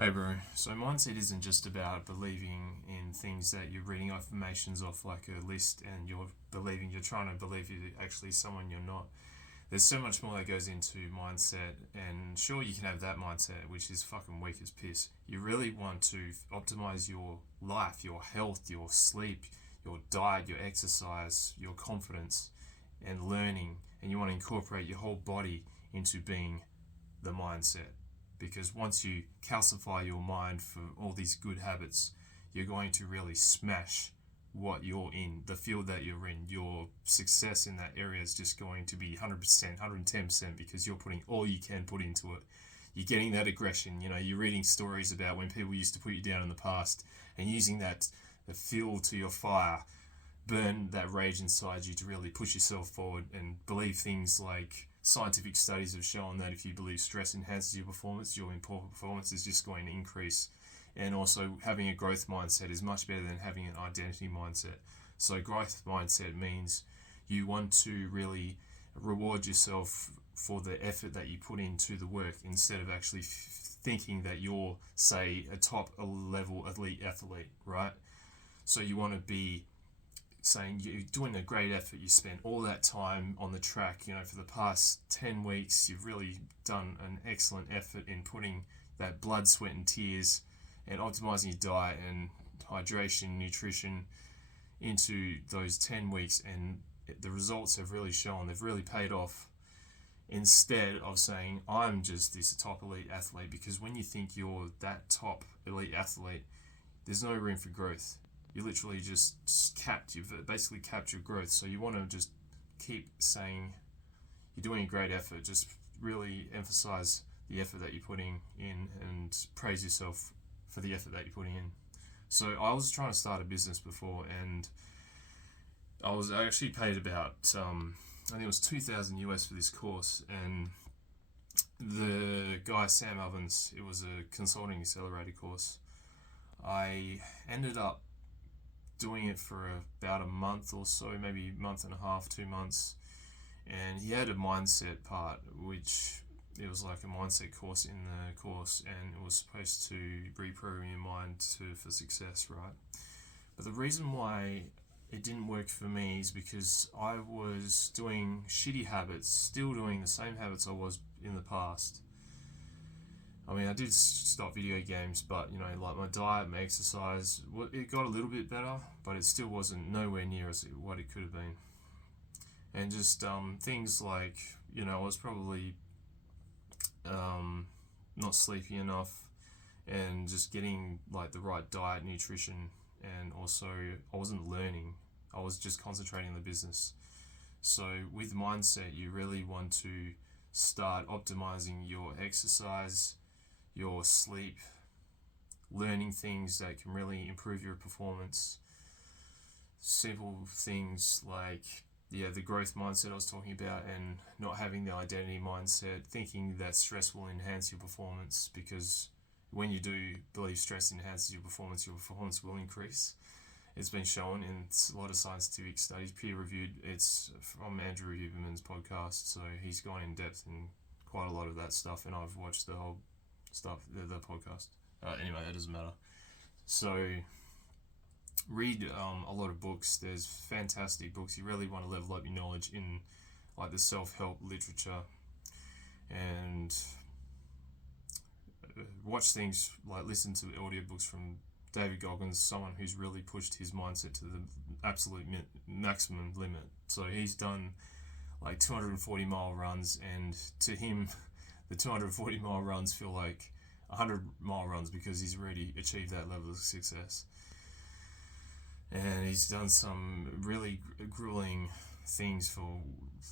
Hey bro, so mindset isn't just about believing in things that you're reading affirmations off like a list and you're trying to believe you're actually someone you're not. There's so much more that goes into mindset, and sure, you can have that mindset, which is fucking weak as piss. You really want to optimize your life, your health, your sleep, your diet, your exercise, your confidence, and learning, and you want to incorporate your whole body into being the mindset. Because once you calcify your mind for all these good habits, you're going to really smash what you're in, the field that you're in. Your success in that area is just going to be 100%, 110% because you're putting all you can put into it. You're getting that aggression. You're reading stories about when people used to put you down in the past and using that the fuel to your fire, burn that rage inside you to really push yourself forward and believe things like scientific studies have shown that if you believe stress enhances your performance, your performance is just going to increase. And also, having a growth mindset is much better than having an identity mindset. So, growth mindset means you want to really reward yourself for the effort that you put into the work instead of actually thinking that you're, say, a top level elite athlete, right? So, you want to be saying you're doing a great effort. You spent all that time on the track, for the past 10 weeks. You've really done an excellent effort in putting that blood, sweat, and tears and optimizing your diet and hydration, nutrition into those 10 weeks. And the results have really shown, they've really paid off, instead of saying, I'm just this top elite athlete. Because when you think you're that top elite athlete, there's no room for growth. You literally just you've basically capped your growth. So you want to just keep saying you're doing a great effort. Just really emphasize the effort that you're putting in and praise yourself for the effort that you're putting in. So I was trying to start a business before, and I actually paid about I think it was 2,000 US for this course, and the guy Sam Ovens, it was a consulting accelerator course. I ended up doing it for about a month or so, maybe a month and a half, 2 months. And he had a mindset part, which it was like a mindset course in the course, and it was supposed to reprogram your mind for success, right? But the reason why it didn't work for me is because I was doing shitty habits, still doing the same habits I was in the past. I mean, I did stop video games, but like my diet, my exercise, it got a little bit better, but it still wasn't nowhere near as what it could have been. And just things like, I was probably not sleeping enough, and just getting like the right diet, nutrition, and also I wasn't learning. I was just concentrating on the business. So with mindset, you really want to start optimizing your exercise, your sleep, learning things that can really improve your performance. Simple things like, the growth mindset I was talking about, and not having the identity mindset, thinking that stress will enhance your performance, because when you do believe stress enhances your performance will increase. It's been shown in a lot of scientific studies, peer reviewed. It's from Andrew Huberman's podcast, so he's gone in depth in quite a lot of that stuff, and I've watched the whole stuff, the podcast. Anyway, that doesn't matter. So read a lot of books. There's fantastic books. You really want to level up your knowledge in like the self-help literature, and watch things like listen to audiobooks from David Goggins, someone who's really pushed his mindset to the absolute maximum limit. So he's done like 240-mile runs, and to him the 240-mile runs feel like 100-mile runs because he's already achieved that level of success. And he's done some really grueling things for,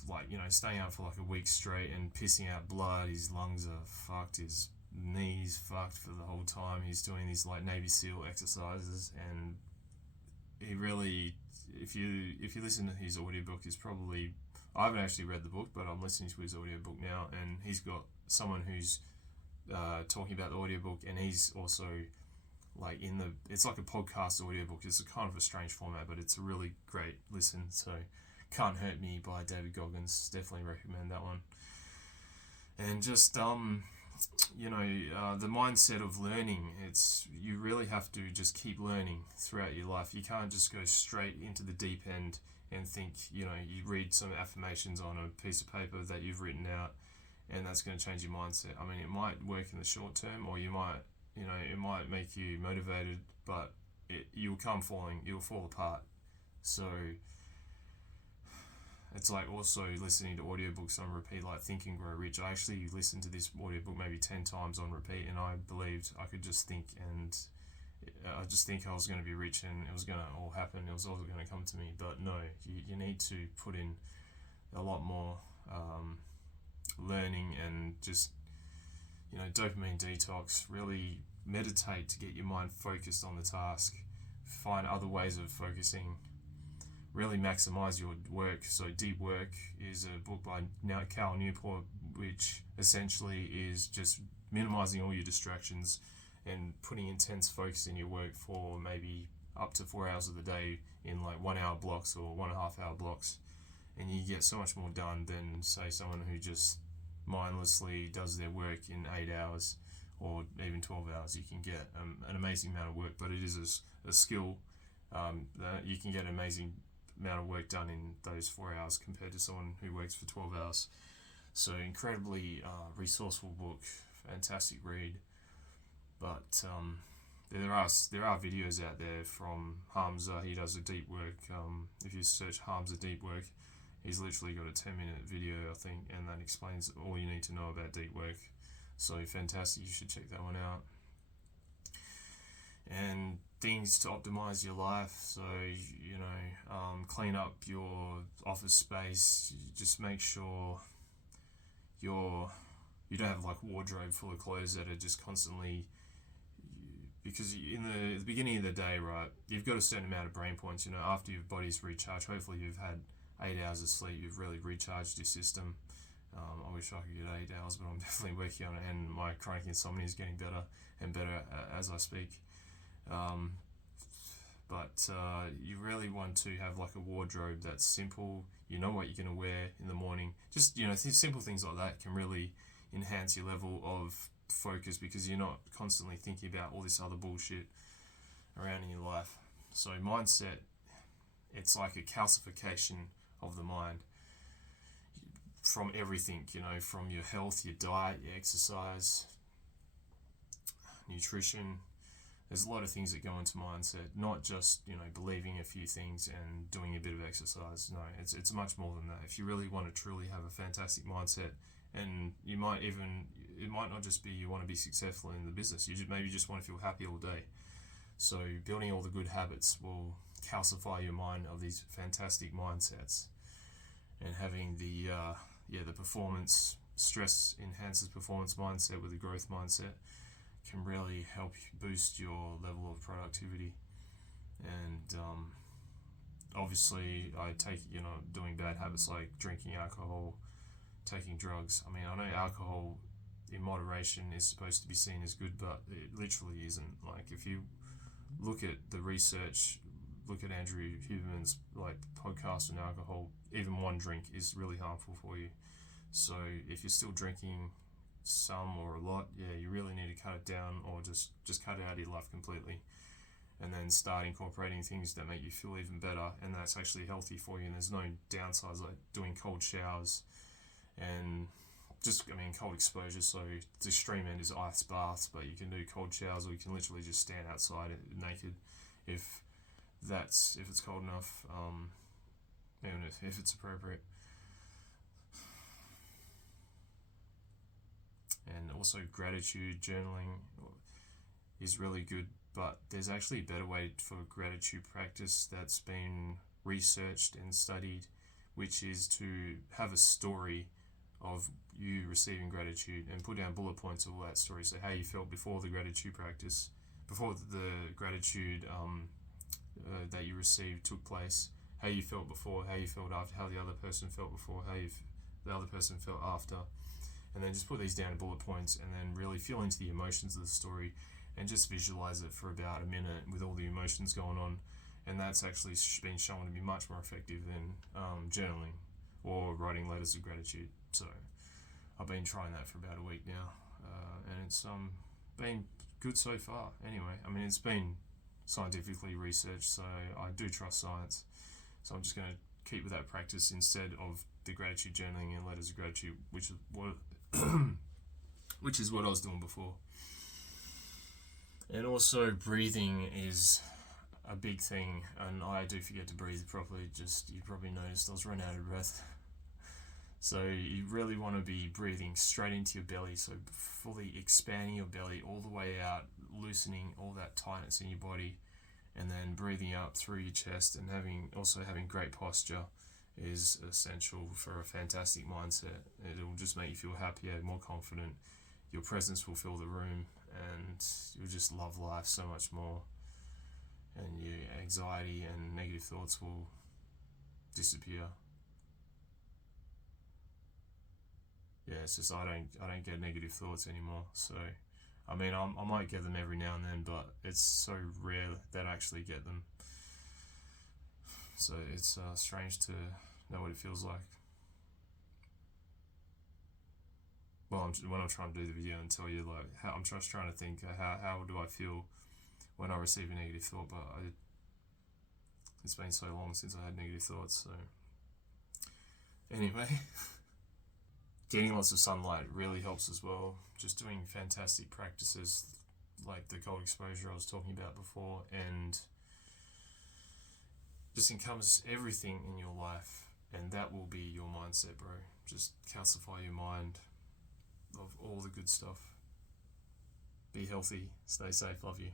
like, staying up for like a week straight and pissing out blood. His lungs are fucked, his knees fucked for the whole time. He's doing these like Navy SEAL exercises, and he really, if you listen to his audiobook, is probably, I haven't actually read the book, but I'm listening to his audiobook now, and he's got someone who's talking about the audiobook, and he's also like it's like a podcast audiobook. It's a kind of a strange format, but it's a really great listen. So Can't Hurt Me by David Goggins, definitely recommend that one. And just the mindset of learning, you really have to just keep learning throughout your life. You can't just go straight into the deep end and think, you read some affirmations on a piece of paper that you've written out and that's going to change your mindset. I mean, it might work in the short term, or it might make you motivated, but you'll fall apart. So it's like also listening to audiobooks on repeat, like Think and Grow Rich. I actually listened to this audiobook maybe 10 times on repeat, and I believed I could just think, and I just think I was going to be rich and it was going to all happen. It was all going to come to me. But no, you need to put in a lot more learning and just, dopamine detox. Really meditate to get your mind focused on the task. Find other ways of focusing. Really maximize your work. So Deep Work is a book by Cal Newport, which essentially is just minimizing all your distractions and putting intense focus in your work for maybe up to 4 hours of the day in like 1 hour blocks or 1.5 hour blocks. And you get so much more done than, say, someone who just mindlessly does their work in 8 hours or even 12 hours. You can get an amazing amount of work, but it is a skill that you can get an amazing amount of work done in those 4 hours compared to someone who works for 12 hours. So incredibly resourceful book, fantastic read. But there are videos out there from Hamza. He does a deep work. If you search Hamza Deep Work, he's literally got a 10-minute video, I think, and that explains all you need to know about deep work. So fantastic, you should check that one out. And things to optimize your life. So, clean up your office space. Just make sure you don't have like a wardrobe full of clothes that are just constantly, because in the beginning of the day, right, you've got a certain amount of brain points. After your body's recharged, hopefully you've had 8 hours of sleep, you've really recharged your system. I wish I could get 8 hours, but I'm definitely working on it, and my chronic insomnia is getting better and better as I speak. But you really want to have like a wardrobe that's simple. You know what you're going to wear in the morning. Just, simple things like that can really enhance your level of focus, because you're not constantly thinking about all this other bullshit around in your life. So mindset, it's like a calcification of the mind from everything, from your health, your diet, your exercise, nutrition. There's a lot of things that go into mindset, not just, believing a few things and doing a bit of exercise. No, it's much more than that. If you really want to truly have a fantastic mindset, and it might not just be you want to be successful in the business, you maybe just want to feel happy all day. So building all the good habits will calcify your mind of these fantastic mindsets, and having the performance, stress enhances performance mindset with a growth mindset can really help boost your level of productivity. And obviously I take, doing bad habits like drinking alcohol, taking drugs. I mean, I know alcohol in moderation is supposed to be seen as good, but it literally isn't. Like, if you look at the research, look at Andrew Huberman's podcast on alcohol, even one drink is really harmful for you. So if you're still drinking some or a lot, you really need to cut it down, or just cut it out of your life completely, and then start incorporating things that make you feel even better, and that's actually healthy for you. And there's no downsides, like doing cold showers and cold exposure. So the extreme end is ice baths, but you can do cold showers, or you can literally just stand outside naked if it's cold enough, even if it's appropriate. And also gratitude journaling is really good, but there's actually a better way for gratitude practice that's been researched and studied, which is to have a story of you receiving gratitude and put down bullet points of all that story. So how you felt before the gratitude practice, before the gratitude that you received took place, how you felt before, how you felt after, how the other person felt before, how the other person felt after. And then just put these down in bullet points, and then really feel into the emotions of the story, and just visualize it for about a minute with all the emotions going on. And that's actually been shown to be much more effective than journaling or writing letters of gratitude. So I've been trying that for about a week now, and it's been good so far. Anyway, I mean, it's been scientifically researched, so I do trust science. So I'm just going to keep with that practice instead of the gratitude journaling and letters of gratitude, which is what which is what I was doing before. And also breathing is a big thing, and I do forget to breathe properly. Just, you probably noticed I was running out of breath. So you really want to be breathing straight into your belly, so fully expanding your belly all the way out, loosening all that tightness in your body, and then breathing out through your chest, and having great posture is essential for a fantastic mindset. It'll just make you feel happier, more confident. Your presence will fill the room, and you'll just love life so much more, and your anxiety and negative thoughts will disappear. Yeah, it's just I don't get negative thoughts anymore. So, I mean, I might get them every now and then, but it's so rare that I actually get them. So it's strange to know what it feels like. Well, when I'm trying to do the video and tell you, like, how I'm just trying to think how do I feel when I receive a negative thought, but it's been so long since I had negative thoughts. So anyway. Getting lots of sunlight really helps as well. Just doing fantastic practices like the cold exposure I was talking about before, and just encompass everything in your life, and that will be your mindset, bro. Just calcify your mind of all the good stuff. Be healthy, stay safe, love you.